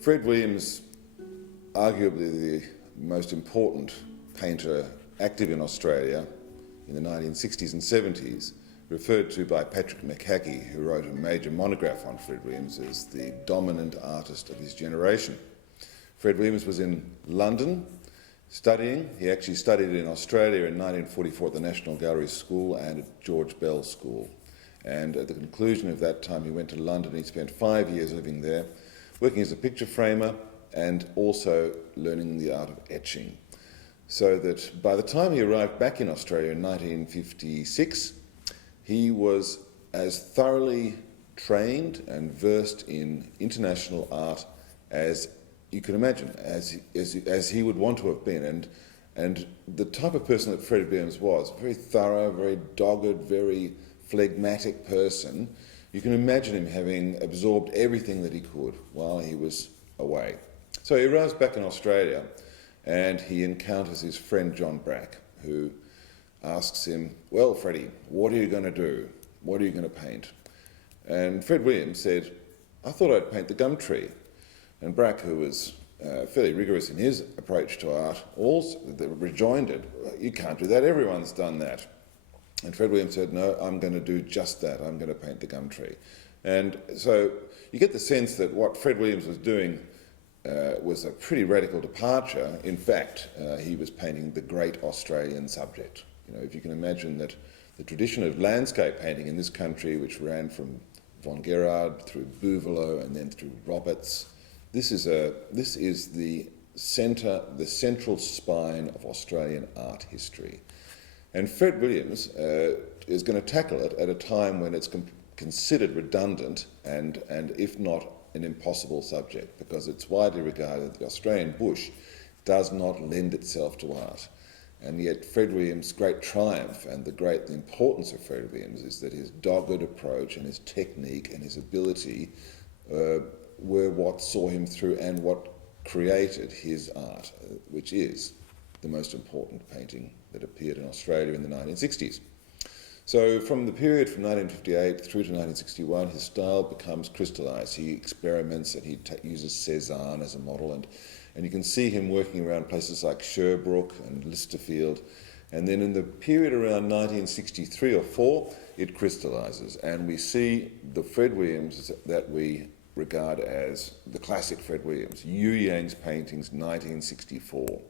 Fred Williams, arguably the most important painter active in Australia in the 1960s and 70s, referred to by Patrick McHackey, who wrote a major monograph on Fred Williams, as the dominant artist of his generation. Fred Williams was in London studying. He actually studied in Australia in 1944 at the National Gallery School and at George Bell School. And at the conclusion of that time, he went to London. He spent 5 years living there, working as a picture framer and also learning the art of etching. So that by the time he arrived back in Australia in 1956, he was as thoroughly trained and versed in international art as you can imagine, as he would want to have been. And the type of person that Fred Williams was, very thorough, very dogged, very phlegmatic person. You can imagine him having absorbed everything that he could while he was away. So he arrives back in Australia and he encounters his friend John Brack, who asks him, "Well, Freddie, what are you going to do? What are you going to paint?" And Fred Williams said, "I thought I'd paint the gum tree." And Brack, who was fairly rigorous in his approach to art, also rejoined, "You can't do that, everyone's done that." And Fred Williams said, "No, I'm going to do just that. I'm going to paint the gum tree." And so you get the sense that what Fred Williams was doing was a pretty radical departure. In fact, he was painting the great Australian subject. You know, if you can imagine that the tradition of landscape painting in this country, which ran from von Gerard through Bouvelot and then through Roberts, this is the central spine of Australian art history. And Fred Williams is going to tackle it at a time when it's considered redundant and if not an impossible subject, because it's widely regarded that the Australian bush does not lend itself to art. And yet Fred Williams' great triumph and the importance of Fred Williams is that his dogged approach and his technique and his ability were what saw him through and what created his art, which is the most important painting that appeared in Australia in the 1960s. So from the period from 1958 through to 1961, his style becomes crystallised. He experiments and he uses Cézanne as a model, and you can see him working around places like Sherbrooke and Listerfield. And then in the period around 1963 or 4, it crystallises, and we see the Fred Williams that we regard as the classic Fred Williams, Yu Yang's paintings, 1964.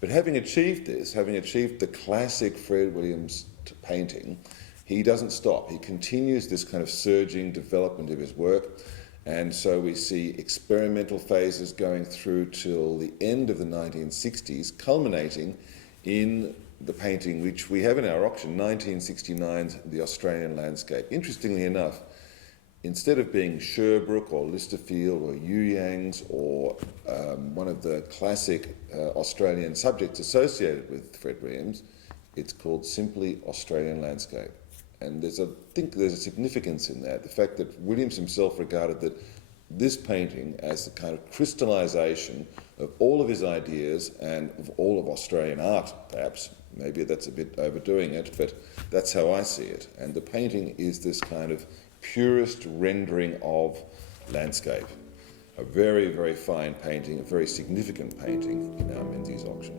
But having achieved this, having achieved the classic Fred Williams painting, he doesn't stop. He continues this kind of surging development of his work, and so we see experimental phases going through till the end of the 1960s, culminating in the painting which we have in our auction, 1969's The Australian Landscape. Interestingly enough, instead of being Sherbrooke or Listerfield or Yu Yang's or one of the classic Australian subjects associated with Fred Williams, it's called simply Australian Landscape. And I think there's a significance in that, the fact that Williams himself regarded that this painting as the kind of crystallisation of all of his ideas and of all of Australian art, perhaps. Maybe that's a bit overdoing it, but that's how I see it. And the painting is this kind of purest rendering of landscape. A very, very fine painting, a very significant painting in our Menzies auction.